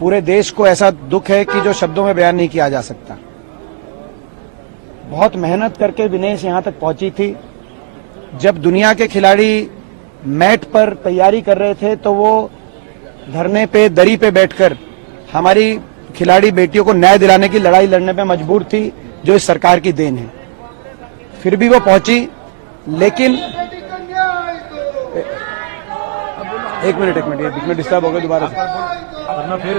पूरे देश को ऐसा दुख है कि जो शब्दों में बयान नहीं किया जा सकता। बहुत मेहनत करके विनेश यहां तक पहुंची थी। जब दुनिया के खिलाड़ी मैट पर तैयारी कर रहे थे तो वो धरने पे, दरी पे बैठकर हमारी खिलाड़ी बेटियों को न्याय दिलाने की लड़ाई लड़ने पे मजबूर थी, जो इस सरकार की देन है। फिर भी वो पहुंची, लेकिन एक मिनट ये बीच में डिस्टर्ब हो गया दोबारा से, वरना फिर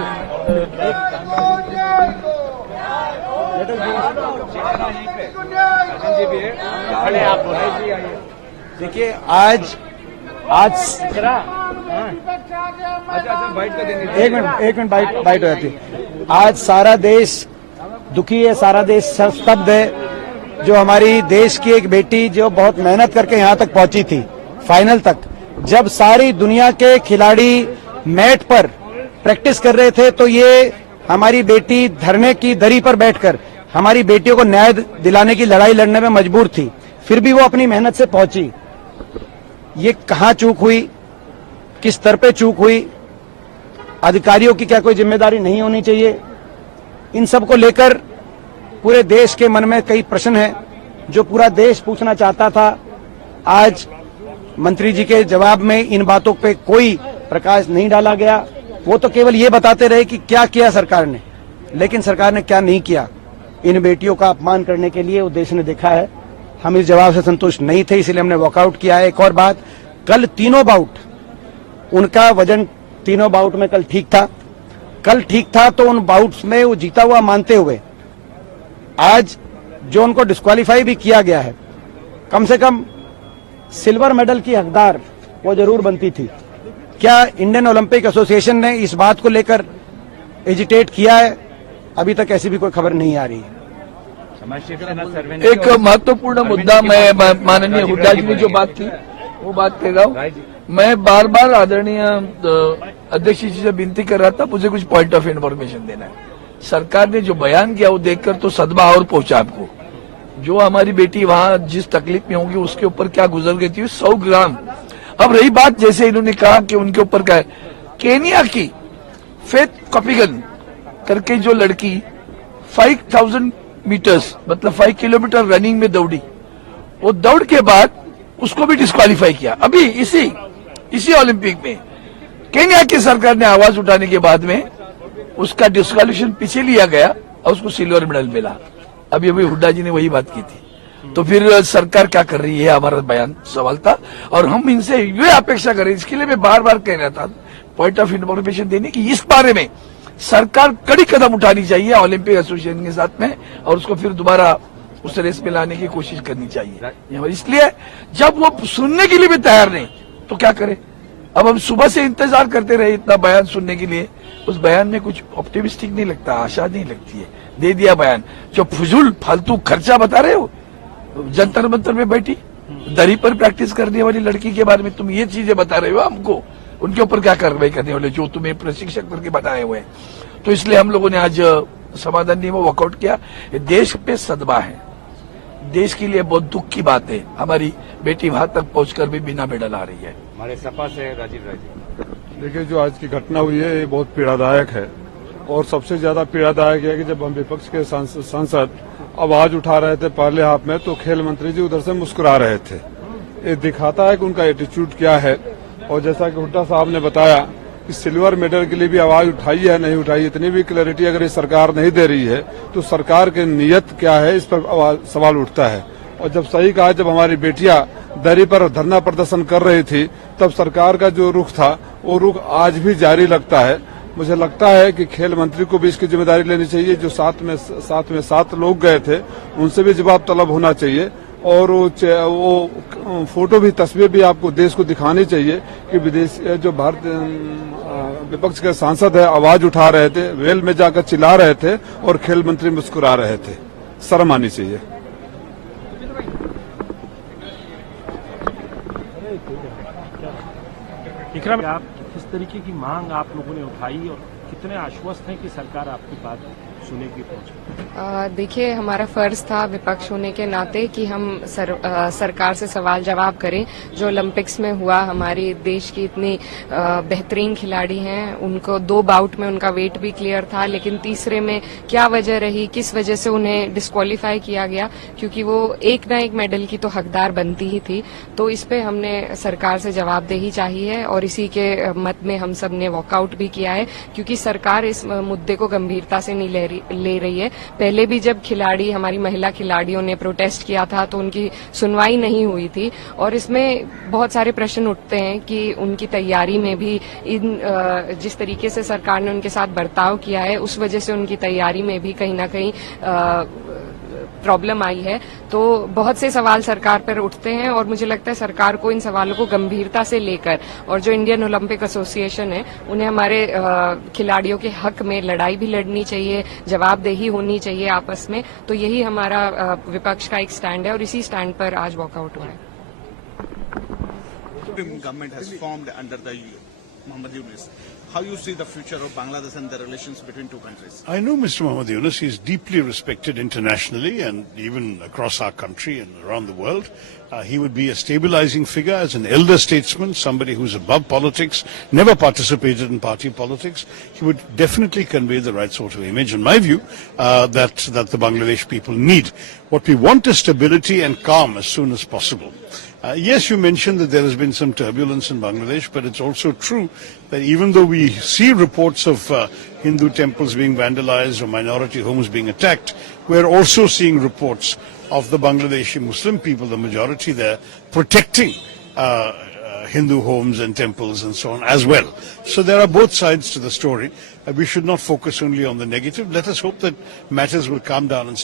देखिए आज एक मिनट बाइट हो जाती है। आज सारा देश दुखी है, सारा देश स्तब्ध है। जो हमारी देश की एक बेटी जो बहुत मेहनत करके यहां तक पहुंची थी, फाइनल तक, जब सारी दुनिया के खिलाड़ी मैट पर प्रैक्टिस कर रहे थे तो ये हमारी बेटी धरने की दरी पर बैठकर हमारी बेटियों को न्याय दिलाने की लड़ाई लड़ने में मजबूर थी। फिर भी वो अपनी मेहनत से पहुंची। ये कहां चूक हुई, किस स्तर पे चूक हुई, अधिकारियों की क्या कोई जिम्मेदारी नहीं होनी चाहिए? इन सब को लेकर पूरे देश के मन में कई प्रश्न हैं जो पूरा देश पूछना चाहता था। आज मंत्री जी के जवाब में इन बातों पे कोई प्रकाश नहीं डाला गया। वो तो केवल ये बताते रहे कि क्या किया सरकार ने, लेकिन सरकार ने क्या नहीं किया। इन बेटियों का अपमान करने के लिए वो देश ने देखा है। हम इस जवाब से संतुष्ट नहीं थे, इसलिए हमने वॉकआउट किया है। एक और बात, कल तीनों बाउट उनका वजन तीनों बाउट में कल ठीक था, तो उन बाउट्स में वो जीता हुआ मानते हुए आज जो उनको डिस्क्वालीफाई भी किया गया है, कम से कम सिल्वर मेडल की हकदार वो जरूर बनती थी। क्या इंडियन ओलंपिक एसोसिएशन ने इस बात को लेकर एजिटेट किया है? अभी तक ऐसी भी कोई खबर नहीं आ रही है। एक महत्वपूर्ण मुद्दा मैं माननीय हुड्डा जी ने जो बात की वो बात कह रहा हूँ। मैं बार बार आदरणीय अध्यक्ष जी से विनती कर रहा था, मुझे कुछ पॉइंट ऑफ इन्फॉर्मेशन देना है। सरकार ने जो बयान किया वो देखकर तो सदमा और पहुंचा आपको। जो हमारी बेटी वहां जिस तकलीफ में होंगी उसके ऊपर क्या गुजर गई थी, 100 ग्राम। अब रही बात, जैसे इन्होंने कहा कि उनके ऊपर क्या है, केनिया की फेथ कपिगन करके जो लड़की 5000 मीटर्स मतलब 5 किलोमीटर रनिंग में दौड़ी, वो दौड़ के बाद उसको भी डिस्क्वालीफाई किया। अभी इसी ओलंपिक में केन्या की सरकार ने आवाज उठाने के बाद में उसका डिस्क्वालिफिकेशन पीछे लिया गया और उसको सिल्वर मेडल मिला। अभी हुड्डा जी ने वही बात की थी। तो फिर सरकार क्या कर रही है, हमारा बयान सवाल था और हम इनसे ये अपेक्षा करें। इसके लिए मैं बार बार कह रहा था पॉइंट ऑफ इन्फॉर्मेशन देने की, इस बारे में सरकार कड़ी कदम उठानी चाहिए ओलंपिक एसोसिएशन के साथ में और उसको फिर दोबारा उस रेस में लाने की कोशिश करनी चाहिए। इसलिए जब वो सुनने के लिए भी तैयार नहीं तो क्या करें? अब हम सुबह से इंतजार करते रहे इतना बयान सुनने के लिए, उस बयान में कुछ ऑप्टिमिस्टिक नहीं लगता, आशा नहीं लगती है। दे दिया बयान, जो फजूल फालतू खर्चा बता रहे हो। जंतर मंतर में बैठी दरी पर प्रैक्टिस करने वाली लड़की के बारे में तुम ये चीजें बता रहे हो हमको, उनके ऊपर क्या कार्रवाई करने वाले जो तुम्हें प्रशिक्षक करके बताए हुए हैं। तो इसलिए हम लोगों ने आज समाधान नहीं वो वॉकआउट किया। देश पे सदमा है, देश के लिए बहुत दुख की बात है। हमारी बेटी वहां तक पहुंचकर भी बिना मेडल आ रही है। हमारे सपा से राजीव राय। देखिए, जो आज की घटना हुई है ये बहुत पीड़ादायक है और सबसे ज्यादा पीड़ादायक है कि जब हम विपक्ष के सांसद आवाज उठा रहे थे पहले हाफ में, तो खेल मंत्री जी उधर से मुस्कुरा रहे थे। ये दिखाता है कि उनका एटीट्यूड क्या है। और जैसा कि हुड्डा साहब ने बताया कि सिल्वर मेडल के लिए भी आवाज उठाई है नहीं उठाई, इतनी भी क्लैरिटी अगर ये सरकार नहीं दे रही है तो सरकार की नीयत क्या है, इस पर सवाल उठता है। और जब सही कहा, जब हमारी बेटियां दरी पर धरना प्रदर्शन कर रही थी तब सरकार का जो रुख था वो रुख आज भी जारी लगता है। मुझे लगता है कि खेल मंत्री को भी इसकी जिम्मेदारी लेनी चाहिए। जो साथ में 7 लोग गए थे उनसे भी जवाब तलब होना चाहिए और वो फोटो भी, तस्वीर भी आपको देश को दिखानी चाहिए कि विदेश जो भारत विपक्ष के सांसद है आवाज उठा रहे थे, वेल में जाकर चिल्ला रहे थे और खेल मंत्री मुस्कुरा रहे थे। शर्म आनी चाहिए। इकराम, आप किस तरीके की मांग आप लोगों ने उठाई और कितने आश्वस्त हैं कि सरकार आपकी बात सुनेगी पहुंचे? देखिए, हमारा फर्ज था विपक्ष होने के नाते कि हम सरकार से सवाल जवाब करें। जो ओलंपिक्स में हुआ, हमारी देश की इतनी बेहतरीन खिलाड़ी हैं, उनको 2 बाउट में उनका वेट भी क्लियर था, लेकिन तीसरे में क्या वजह रही, किस वजह से उन्हें डिस्क्वालीफाई किया गया, क्योंकि वो एक न एक मेडल की तो हकदार बनती ही थी। तो इस पे हमने सरकार से जवाबदेही चाहिए और इसी के मत में हम सब ने वॉकआउट भी किया है, क्योंकि सरकार इस मुद्दे को गंभीरता से नहीं ले रही है। पहले भी जब खिलाड़ी, हमारी महिला खिलाड़ियों ने प्रोटेस्ट किया था तो उनकी सुनवाई नहीं हुई थी, और इसमें बहुत सारे प्रश्न उठते हैं कि उनकी तैयारी में भी जिस तरीके से सरकार ने उनके साथ बर्ताव किया है, उस वजह से उनकी तैयारी में भी कहीं ना कहीं प्रॉब्लम आई है। तो बहुत से सवाल सरकार पर उठते हैं और मुझे लगता है सरकार को इन सवालों को गंभीरता से लेकर, और जो इंडियन ओलंपिक एसोसिएशन है, उन्हें हमारे खिलाड़ियों के हक में लड़ाई भी लड़नी चाहिए, जवाबदेही होनी चाहिए आपस में। तो यही हमारा विपक्ष का एक स्टैंड है और इसी स्टैंड पर आज वॉकआउट हुआ है। Government has formed under the Muhammad Yunus. How you see the future of Bangladesh and the relations between two countries? I know Mr. Muhammad Yunus. He is deeply respected internationally and even across our country and around the world. He would be a stabilizing figure as an elder statesman, somebody who's above politics, never participated in party politics. He would definitely convey the right sort of image, in my view, that the Bangladesh people need. What we want is stability and calm as soon as possible. Yes, you mentioned that there has been some turbulence in Bangladesh, but it's also true that even though we see reports of Hindu temples being vandalized or minority homes being attacked, we're also seeing reports of the Bangladeshi Muslim people, the majority there, protecting Hindu homes and temples and so on as well. So there are both sides to the story. We should not focus only on the negative. Let us hope that matters will calm down and